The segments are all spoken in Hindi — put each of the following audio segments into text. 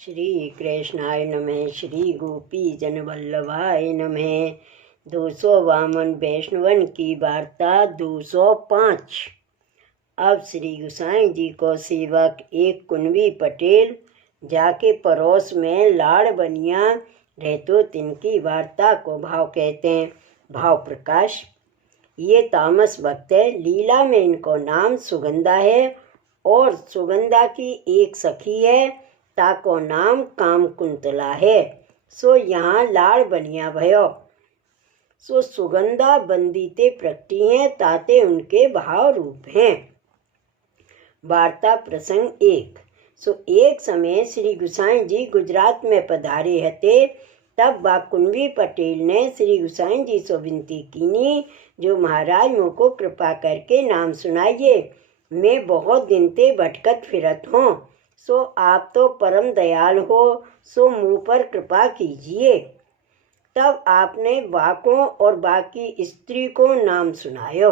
श्री कृष्णाय नमः। श्री गोपी जन वल्लभाय नमः। 252 वैष्णवन की वार्ता 205। अब श्री गोसाई जी को सेवक एक कुंवी पटेल जाके पड़ोस में लाड़ बनिया रहतो तिनकी वार्ता को भाव कहते हैं। भाव प्रकाश। ये तामस भक्त है। लीला में इनको नाम सुगंधा है और सुगंधा की एक सखी है ताको नाम काम कुंतला है। सो यहाँ लाड़ बनिया भयो। सो सुगंधा बंदीते प्रकटी हैं ताते उनके भाव रूप हैं। वार्ता प्रसंग 1। सो एक समय श्री गोसाई जी गुजरात में पधारे हते। तब बाकुंवी पटेल ने श्री गोसाई जी से विनती कीनी, जो महाराज मुझको कृपा करके नाम सुनाइए। मैं बहुत दिन ते भटकत फिरत हूँ। सो आप तो परम दयाल हो, सो मुँह पर कृपा कीजिए। तब आपने वाकों और बाकी स्त्री को नाम सुनायो।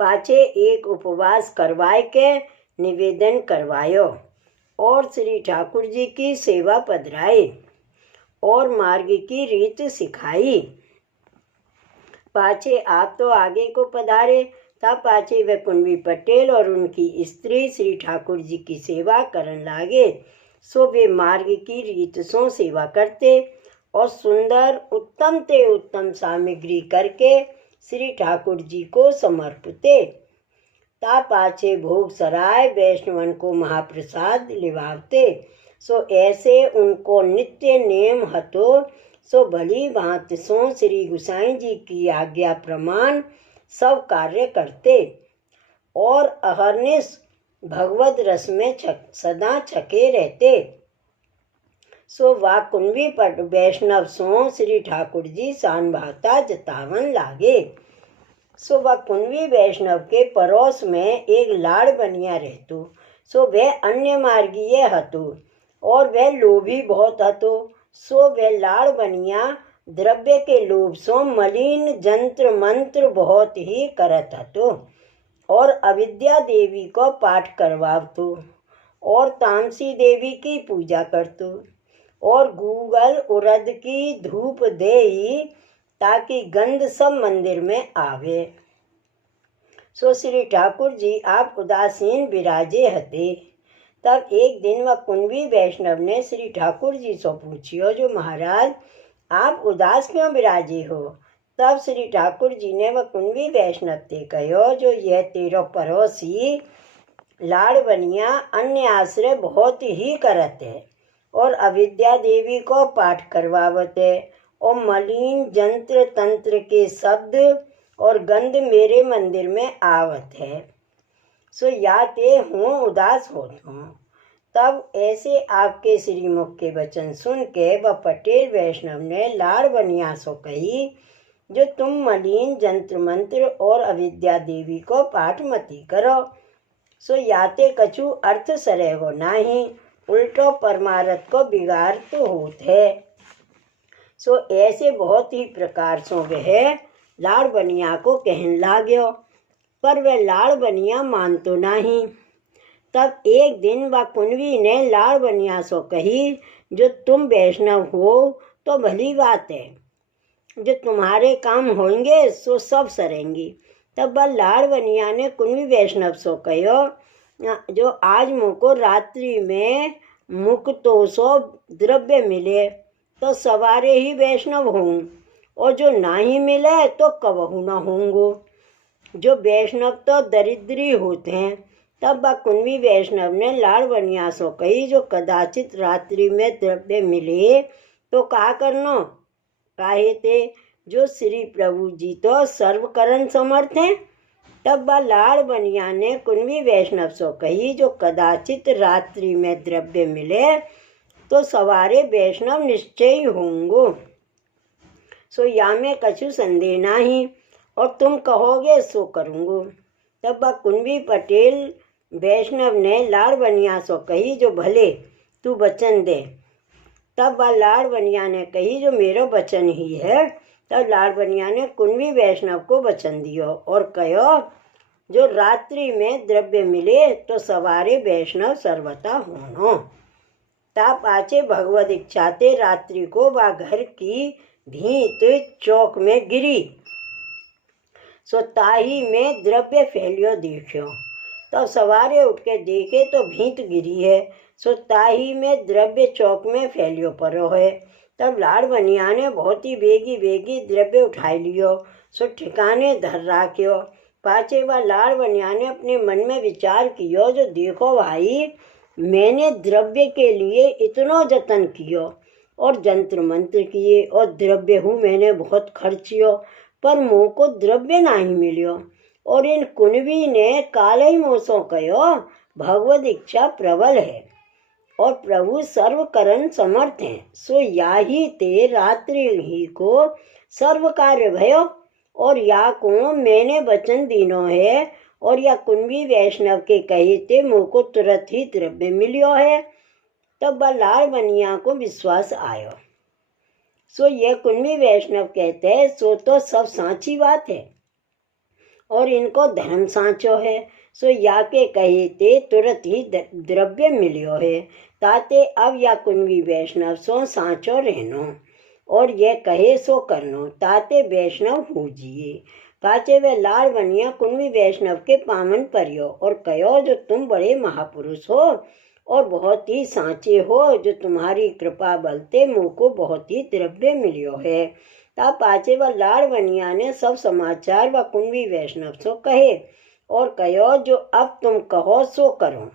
पाछे एक उपवास करवाए के निवेदन करवायो और श्री ठाकुर जी की सेवा पधराई और मार्ग की रीत सिखाई। पाछे आप तो आगे को पधारे। तब पाछे वे कुंवी पटेल और उनकी स्त्री श्री ठाकुर जी की सेवा करन लागे। सो वे मार्ग की रीत सो सेवा करते और सुंदर उत्तम ते उत्तम सामग्री करके श्री ठाकुर जी को समर्पते। ता पाछे भोग सराय वैष्णवन को महाप्रसाद लिवावते। सो ऐसे उनको नित्य नेम हतो। सो भली भांति सो श्री गोसाई जी की आज्ञा प्रमाण सब कार्य करते और अहर्निश भगवत रस में सदा छके रहते। सो वा कुंवी पट वैष्णव सो श्री ठाकुर जी सान भावता जतावन लागे। सो वह कुंवी वैष्णव के पड़ोस में एक लाड़ बनिया रहतो। सो वह अन्य मार्गीय हतो और वह लोभी बहुत हतो। सो वह लाड़ बनिया द्रव्य के लोभ सो मलिन जंत्र मंत्र बहुत ही करत हतो और अविद्या देवी को पाठ करवावतो और तामसी देवी की पूजा करतो और गूगल उड़द की धूप देई ताकि गंध सब मंदिर में आवे। सो श्री ठाकुर जी आप उदासीन विराजे हते। तब एक दिन वह कुंवी वैष्णव ने श्री ठाकुर जी से पूछियो, जो महाराज आप उदास क्यों विराजे हो। तब श्री ठाकुर जी ने वह कुंवी वैष्णव ते कहो, जो यह तेरो पड़ोसी लाड़ बनिया अन्य आश्रय बहुत ही करत है और अविद्या देवी को पाठ करवावत है और मलिन जंत्र तंत्र के शब्द और गंध मेरे मंदिर में आवत है। सो या ते हूँ उदास होत हूँ। तब ऐसे आपके श्रीमुख के वचन सुन के वह पटेल वैष्णव ने लाड़ बनिया सो कही, जो तुम मलिन जंत्र मंत्र और अविद्या देवी को पाठ मती करो। सो याते कछु अर्थ सरे हो नाही, उल्टो परमार्थ को बिगाड़ तो होत है। सो ऐसे बहुत ही प्रकार सो वह लाड़ बनिया को कहन लाग्यो, पर वह लाड़ बनिया मानतो नहीं। तब एक दिन वह कुंवी ने लाड़ बनिया सो कही, जो तुम वैष्णव हो तो भली बात है, जो तुम्हारे काम होंगे सो सब सरेंगी। तब वह लाड़ बनिया ने कुंवी वैष्णव सो कहो, जो आज मुझको रात्रि में मुख तो सो द्रव्य मिले तो सवारे ही वैष्णव हूँ और जो ना ही मिले तो कबहू न होंगो। जो वैष्णव तो दरिद्री होते हैं। तब वह कुंवी वैष्णव ने लाड़ बनिया सो कही, जो कदाचित रात्रि में द्रव्य मिले तो का करनो। काहे ते जो श्री प्रभु जी तो सर्वकरण समर्थ हैं। तब वह लाड़ बनिया ने कुंवी वैष्णव सो कही, जो कदाचित रात्रि में द्रव्य मिले तो सवारे वैष्णव निश्चय होंगो। सो या में कछु संदेह नहीं और तुम कहोगे सो करूँगो। तब वह कुंवी पटेल वैष्णव ने लाड़ बनिया सो कही, जो भले तू वचन दे। तब वह लाड़ बनिया ने कही, जो मेरो वचन ही है। तब लाड़ बनिया ने कुंवी वैष्णव को वचन दियो और कहो, जो रात्रि में द्रव्य मिले तो सवारे वैष्णव सर्वथा होनो। ता पाचे भगवत इच्छा ते रात्रि को वह घर की भीत चौक में गिरी। सो ताही में द्रव्य फैलियो देखियो। तब सवारे उठ के देखे तो भीत गिरी है। सो ताही में द्रव्य चौक में फैलियो परो है। तब लाड़वनिया ने बहुत ही बेगी द्रव्य उठाई लियो। सो ठिकाने धर राख्यो। पाचे व लाड़वनिया ने अपने मन में विचार कियो, जो देखो भाई, मैंने द्रव्य के लिए इतना जतन कियो और जंत्र मंत्र किए और द्रव्य हूँ मैंने बहुत खर्चियो, पर मुँह को द्रव्य नहीं मिलियो। और इन कुनबी ने काले मोसो कहो, भगवत इच्छा प्रबल है और प्रभु सर्व करन समर्थ हैं। सो याही ते रात्रि ही को सर्व कार्य भयो और या को मैंने वचन दीनो है और या कुंभी वैष्णव के कहे ते मुँह को तुरंत ही द्रव्य मिलियो है। तब वह लाड़वनिया को विश्वास आयो। सो यह कुंभी वैष्णव कहते हैं, सो तो सब सांची बात है और इनको धर्म सांचो है। सो या के कहे ते तुरंत ही द्रव्य मिलियो है। ताते अब या कुंभी वैष्णव सो सांचो रहनो और यह कहे सो करनो, ताते वैष्णव पूजिए। पाचे वे लाड़वनिया कुंभी वैष्णव के पामन परियो और कहो, जो तुम बड़े महापुरुष हो और बहुत ही सांचे हो, जो तुम्हारी कृपा बलते मुँह को बहुत ही द्रव्य मिलियो है। ता पाचे व लाड़वनिया ने सब समाचार व कुंभी वैष्णव सो कहे और कहो, जो अब तुम कहो सो करो।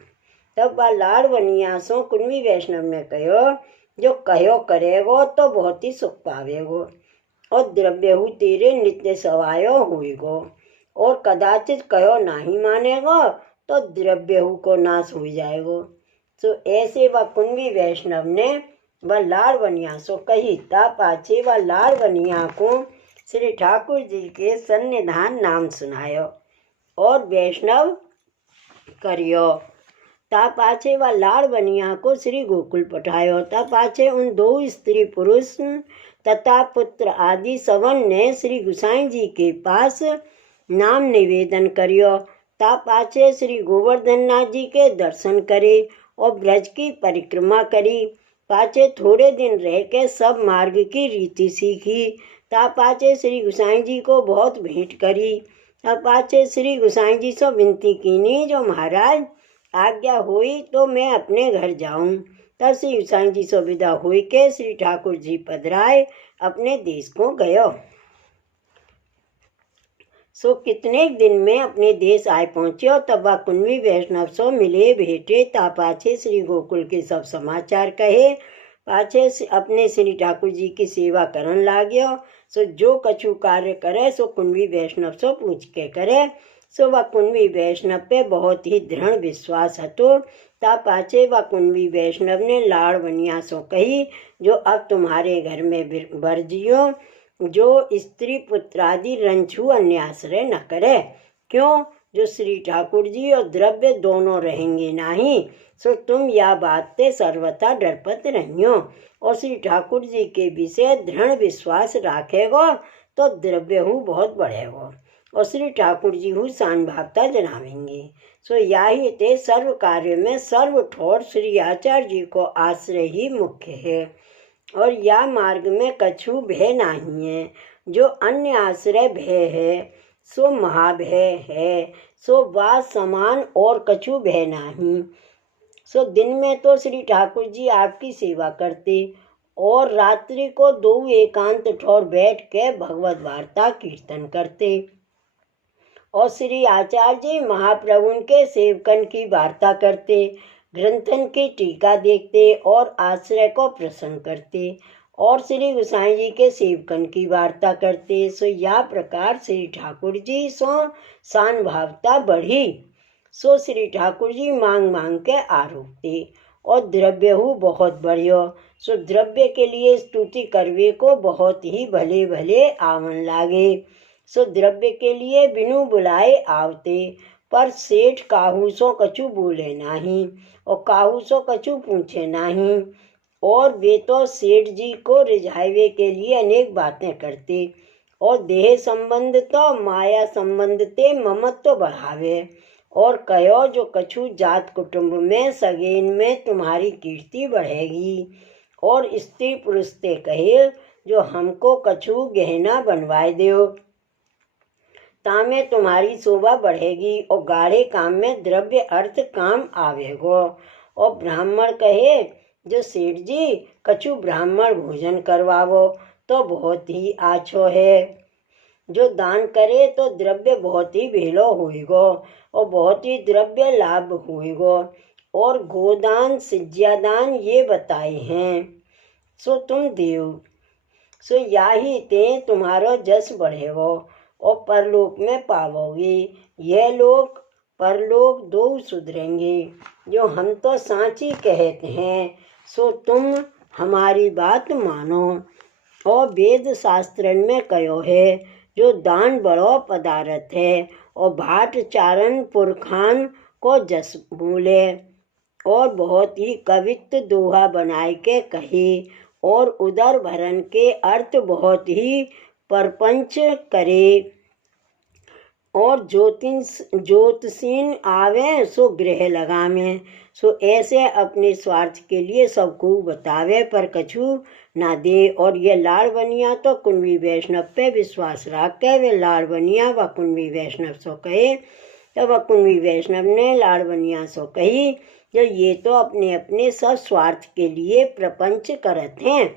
तब वह लाड़वनिया सो कुंभी वैष्णव ने कहो, जो कहो करेगो तो बहुत ही सुख पावेगो और द्रव्य हु तेरे नित्य सवायो हुईगो, और कदाचित कहो नहीं मानेगो तो द्रव्य हु को नाश हो जाएगो। सो ऐसे वह कुंभी वैष्णव ने वह लाड़वनिया सो कही। ता पाछे वह लाड़वनिया को श्री ठाकुर जी के सन्निधान नाम सुनायो और वैष्णव करियो। ता पाछे वह लाड़वनिया को श्री गोकुल पठायो। ता पाछे उन दो स्त्री पुरुष तथा पुत्र आदि सवन ने श्री गुसाई जी के पास नाम निवेदन करियो। ता पाछे श्री गोवर्धन नाथ जी के दर्शन करे और ब्रज की परिक्रमा करी। पाछे थोड़े दिन रह के सब मार्ग की रीति सीखी। ता पाछे श्री गुसाई जी को बहुत भेंट करी। तब पाछे श्री गुसाई जी से विनती कीनी, जो महाराज आज्ञा हुई तो मैं अपने घर जाऊं। तब श्री गुसाई जी से विदा हुई के श्री ठाकुर जी पधराए अपने देश को गयो। सो कितने दिन में अपने देश आए पहुँच्यो। तब वह कुंभी वैष्णव सो मिले भेटे। ता पाछे श्री गोकुल के सब समाचार कहे। पाछे अपने श्री ठाकुर जी की सेवा करन लाग्यो। सो जो कछु कार्य करे सो कुंभी वैष्णव सो पूछ के करे। सो वह कुंभी वैष्णव पे बहुत ही दृढ़ विश्वास हतो। ता पाछे वह कुंभी वैष्णव ने लाड़वनिया सो कही, जो अब तुम्हारे घर में वर्जियो, जो स्त्री पुत्रादि रंछू अन्य आश्रय न करे। क्यों? जो श्री ठाकुर जी और द्रव्य दोनों रहेंगे नहीं। सो तुम या बात ते सर्वथा डरपत रहियो और श्री ठाकुर जी के विषय दृढ़ विश्वास राखेगो तो द्रव्य हु बहुत बढ़ेगो और श्री ठाकुर जी हु शान भावता जनावेंगे। सो याही ते सर्व कार्य में सर्व ठोर श्री आचार्य जी को आश्रय ही मुख्य है और या मार्ग में कछु भय नहीं है। जो अन्य आश्रय भय है सो महाभय है। सो वा समान और कछु भय नहीं। सो दिन में तो श्री ठाकुर जी आपकी सेवा करते और रात्रि को दो एकांत ठोर बैठ के भगवत वार्ता कीर्तन करते और श्री आचार्य जी महाप्रभु के सेवकन की वार्ता करते, ग्रंथन की टीका देखते और आश्रय को प्रसन्न करते और श्री गुसाई जी के सेवकन की वार्ता करते। सो या प्रकार श्री ठाकुर जी सो शान भावता बढ़ी। सो श्री ठाकुर जी मांग मांग के आरोपते और द्रव्य हु बहुत बढ़ियो। सो द्रव्य के लिए स्तुति करवे को बहुत ही भले भले आवन लागे। सो द्रव्य के लिए बिनु बुलाए आवते, पर सेठ काहू सो कछु बोले नहीं और काहू सो कछु पूछे नहीं और वे तो सेठ जी को रिझावे के लिए अनेक बातें करते और देह संबंध तो माया संबंध ते ममत्व बढ़ावे और कहो जो कछु जात कुटुंब में सगेन में तुम्हारी कीर्ति बढ़ेगी। और स्त्री पुरुष ते कहे जो हमको कछु गहना बनवाए दो, तामे तुम्हारी शोभा बढ़ेगी और गाढ़े काम में द्रव्य अर्थ काम आवेगो। और ब्राह्मण कहे जो सेठ जी कछु ब्राह्मण भोजन करवावो तो बहुत ही आछो है। जो दान करे तो द्रव्य बहुत ही भेलो होएगो और बहुत ही द्रव्य लाभ होएगो। और गोदान सिज्यादान ये बताए हैं, सो तुम देव सो याही ते तुम्हारो जस बढ़ेगो और परलोक में पावोगे। यह लोग परलोक दो सुधरेंगे। जो हम तो सांची कहते हैं, सो तुम हमारी बात मानो। और वेद शास्त्र में कहो है जो दान बड़ो पदार्थ है और भाट चारण पुरखान को जस बोले। और बहुत ही कवित्व दोहा बनाए के कहे और उदर भरण के अर्थ बहुत ही परपंच करे। और ज्योतिषीन आवे सो गृह लगावे। सो ऐसे अपने स्वार्थ के लिए सबको बतावे पर कछु ना दे। और ये लाड़बनिया तो कुंवी वैष्णव पे विश्वास रख के वे लाड़बनिया व कुंवी वैष्णव सो कहे। तब वह कुंवी वैष्णव ने लाड़बनिया सो कही जो ये तो अपने अपने सब स्वार्थ के लिए प्रपंच करत हैं।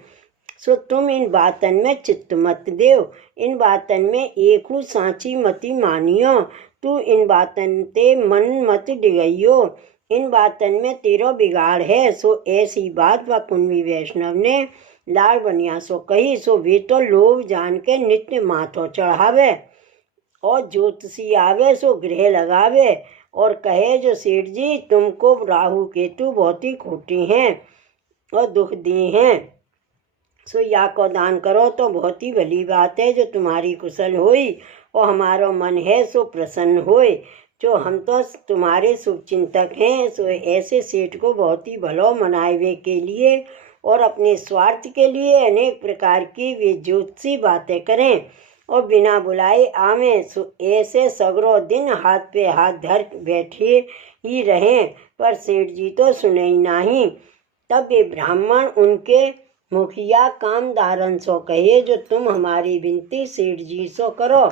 सो तुम इन बातन में चित्त मत देव, इन बातन में एक हूँ सांची मती मानियो। तू इन बातन ते मन मत डिगइयो, इन बातन में तेरो बिगाड़ है। सो ऐसी बात व कुंवी वैष्णव ने लाड़बनिया सो कही। सो वे तो लोभ जान के नित्य माथो चढ़ावे और ज्योतिषी आवे सो गृह लगावे और कहे जो सेठ जी तुमको राहु केतु बहुत ही खोटी हैं और दुख दिए हैं। सो या को दान करो तो बहुत ही भली बात है। जो तुम्हारी कुशल होई और हमारो मन है सो प्रसन्न होए। जो हम तो तुम्हारे शुभ चिंतक हैं। सो ऐसे सेठ को बहुत ही भलो मनावे के लिए और अपने स्वार्थ के लिए अनेक प्रकार की वे ज्योतिषी बातें करें और बिना बुलाए आवे। सो ऐसे सगरो दिन हाथ पे हाथ धर बैठे ही रहें पर सेठ जी तो सुने ही नहीं। तब वे ब्राह्मण उनके मुखिया कामदारन सो कहे जो तुम हमारी विनती सेठ जी सो करो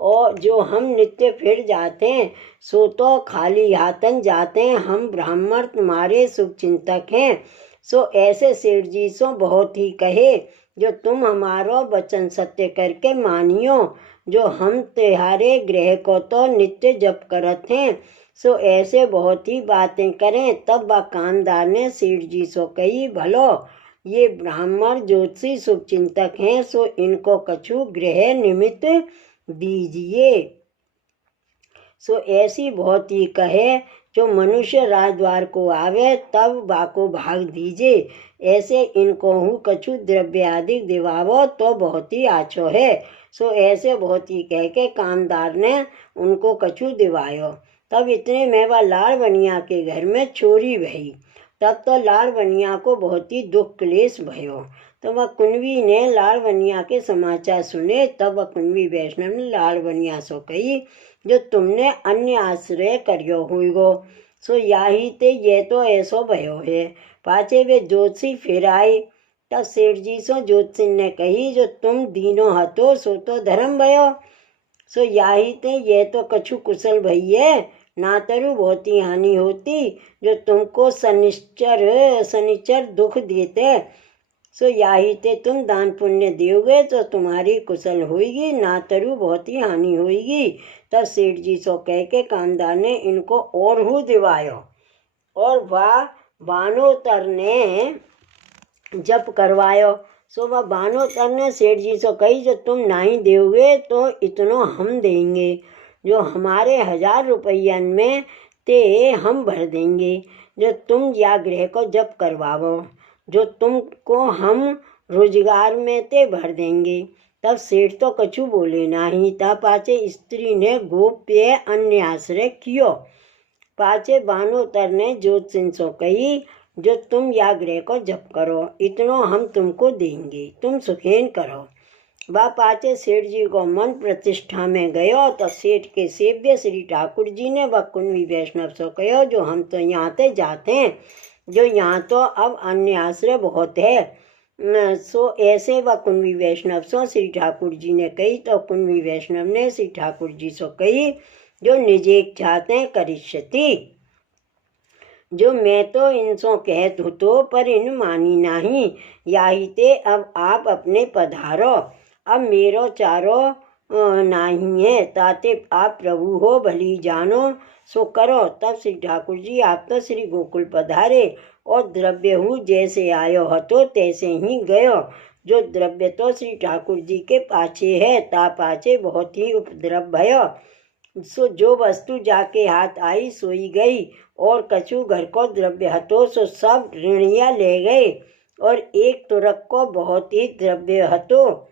और जो हम नित्य फिर जाते हैं सो तो खाली हाथन जाते हैं। हम ब्राह्मण तुम्हारे शुभ चिंतक हैं। सो ऐसे सेठ जी सो बहुत ही कहे जो तुम हमारो वचन सत्य करके मानियो। जो हम तुम्हारे गृह को तो नित्य जप करत हैं। सो ऐसे बहुत ही बातें करें। तब वह कामदार ने सेठ जी सो कही भलो ये ब्राह्मण ज्योतिषी शुभ चिंतक हैं। सो इनको कछु गृह निमित्त दीजिए। सो ऐसी बहुत ही कहे जो मनुष्य राजद्वार को आवे तब बाको भाग दीजिए। ऐसे इनको हूँ कछु द्रव्य आदि दिवावो तो बहुत ही आछो है। सो ऐसे बहुत ही कह के कामदार ने उनको कछु दिवायो। तब इतने में वह लाड़बनिया के घर में चोरी भई। तब तो लाड़बनिया को बहुत ही दुख क्लेश भयो। तो वह कुंवी ने लाड़बनिया के समाचार सुने। तब वह कुंवी वैष्णव ने लाड़बनिया सो कही जो तुमने अन्य आश्रय करियो हुईगो। सो याही ते ये तो ऐसो भयो है। पाचे वे ज्योतिषी फिर आए। तब सेठ जी सो ज्योतिषी ने कही जो तुम दीनो हतो सो तो धर्म भयो। सो याही ते ये तो कछु कुशल भई है ना तरु बहुत ही हानि होती जो तुमको शनिचर दुख देते। सो याही ते तुम दान पुण्य दोगे तो तुम्हारी कुशल होगी ना तरु बहुत ही हानि होगी। तब सेठ जी सो कह के कामदार ने इनको और हु दिवायो और वह बानोतर ने जप करवायो। सो वह बानोतर ने सेठ जी सो कही जो तुम नहीं दोगे तो इतनो हम देंगे। जो हमारे 1000 रुपयन में ते हम भर देंगे जो तुम या गृह को जप करवाओ। जो तुमको हम रोजगार में ते भर देंगे। तब सेठ तो कछु बोले नहीं। तब पाचे स्त्री ने गोप्य अन्य आश्रय कियो। पाचे बानोतर ने ज्योतिषी सो कही जो तुम या गृह को जप करो इतनो हम तुमको देंगे, तुम सुखेन करो। वह पाचे सेठ जी को मन प्रतिष्ठा में गयो। तो सेठ के सेव्य श्री ठाकुर जी ने वह कुंवी वैष्णव से कहो, जो हम तो यहाँ ते जाते हैं, जो यहाँ तो अब अन्य आश्रय बहुत है। सो ऐसे वह कुंवी वैष्णव सो श्री ठाकुर जी ने कही। तो कुंवी वैष्णव ने श्री ठाकुर जी से कही, जो निजे चाहते करिष्यति, जो मैं तो इनसो कहत हूँ तो पर इन मानी नहीं, याही ते अब आप अपने पधारो, अब मेरो चारो नहीं है, ताते आप प्रभु हो भली जानो, सो करो। तब श्री ठाकुर जी आप तो श्री गोकुल पधारे, और द्रव्य हूँ जैसे आयो हतो तैसे ही गयो। जो द्रव्य तो श्री ठाकुर जी के पाछे है, ता पाछे बहुत ही उपद्रव भयो। सो जो वस्तु जाके हाथ आई सोई गई, और कछु घर को द्रव्य हतो सो सब ऋणिया ले गए, और एक तुरक को बहुत ही द्रव्य हतो।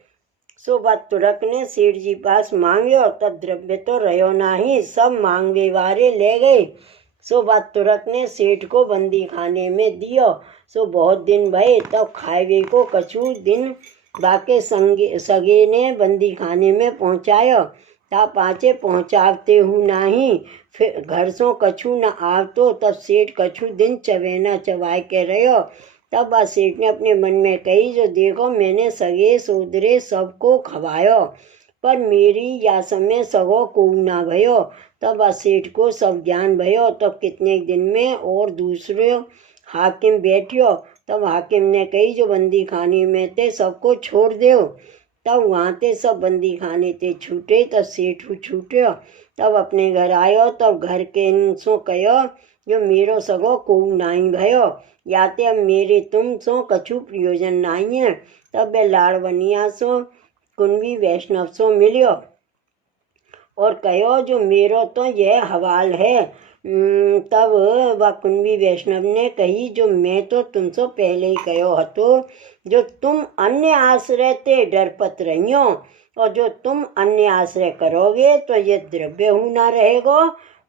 सो वह तुरक ने सेठ जी पास मांग्यो, तब द्रव्य तो रहो नहीं, सब मांगवे वारे ले गए। सो वह तुरक ने सेठ को बंदी खाने में दियो। सो बहुत दिन भये, तब खावे को कछु दिन बाके सगे ने बंदी खाने में पहुँचायो। ता पाचे पहुँचावते हूँ नहीं, फिर घर सो कछु न आवतो। तब सेठ कछु दिन चवे न चवाए के रहो। तब वह सेठ ने अपने मन में कही, जो देखो मैंने सगे सोदरे सबको खवायो, पर मेरी या समय सगो को ना भयो। तब वह सेठ को सब ज्ञान भयो। तब कितने दिन में और दूसरे हाकिम बैठियो। तब हाकिम ने कही, जो बंदी खाने में थे सबको छोड़ दो। तब वहाँ ते सब बंदी खाने ते छूटे। तब सेठ छूटो। तब अपने घर आयो। तब घर के सो कहो, जो मेरो सगो को नाई भयो, याते अब मेरे तुम सो कछु प्रयोजन नहीं है। तब वे लाड़वनिया सो कुंवी वैष्णव सो मिलियो, और कहो, जो मेरो तो यह हवाल है। तब वह कुंवी वैष्णव ने कही, जो मैं तो तुमसे पहले ही कहो हतो, जो तुम अन्य आश्रय ते डरपत रहियो, और जो तुम अन्य आश्रय करोगे तो ये द्रव्य हूँ ना रहेगो,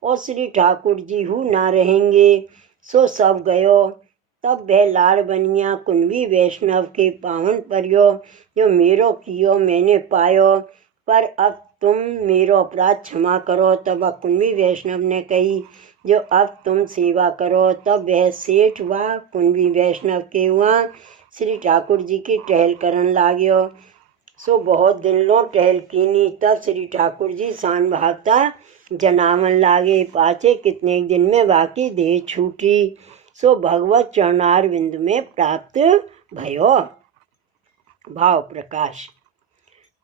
और श्री ठाकुर जी हूँ ना रहेंगे। सो सब गयो। तब वह लाड़ बनिया कुंवी वैष्णव के पावन पर्यो, जो मेरो कियो मैंने पायो, पर अब तुम मेरो अपराध क्षमा करो। तब कुंवी वैष्णव ने कही, जो अब तुम सेवा करो। तब वह सेठ व कुंवी वैष्णव के वहाँ श्री ठाकुर जी की टहल करन लाग्यो। सो बहुत दिन लो टहल कीनी। तब श्री ठाकुर जी शान भावता जनावन लागे। पाछे कितने दिन में बाकी देह छूटी। सो भगवत चरणार बिंदु में प्राप्त भयो। भाव प्रकाश।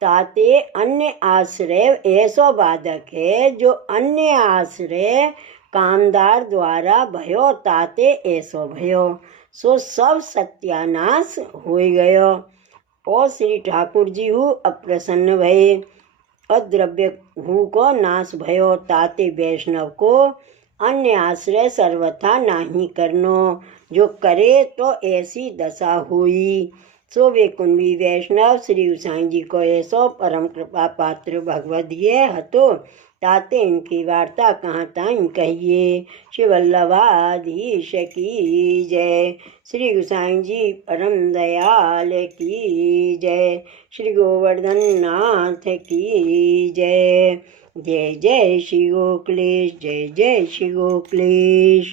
ताते अन्य आश्रय ऐसो बाधक है, जो अन्य आश्रय कामदार द्वारा भयो, ताते ऐसो भयो। सो सब सत्यानाश हो गयो। और श्री ठाकुर जी हूँ अप्रसन्न भये, अद्रव्य हूँ को नाश भयो। ताते वैष्णव को अन्य आश्रय सर्वथा नहीं करनो, जो करे तो ऐसी दशा हुई। सो वे कुंवी वैष्णव श्री गोसाई जी को ऐसो परम कृपा पात्र भगवदीय हतो, ताते इनकी वार्ता कहाँ ताई कहिए। श्री वल्लभाधीश की जय। श्री गोसाई जी परम दयाल की जय। श्री गोवर्धन नाथ की जय। जय जय श्री गोकुलेश, जय जय श्री गोकुलेश।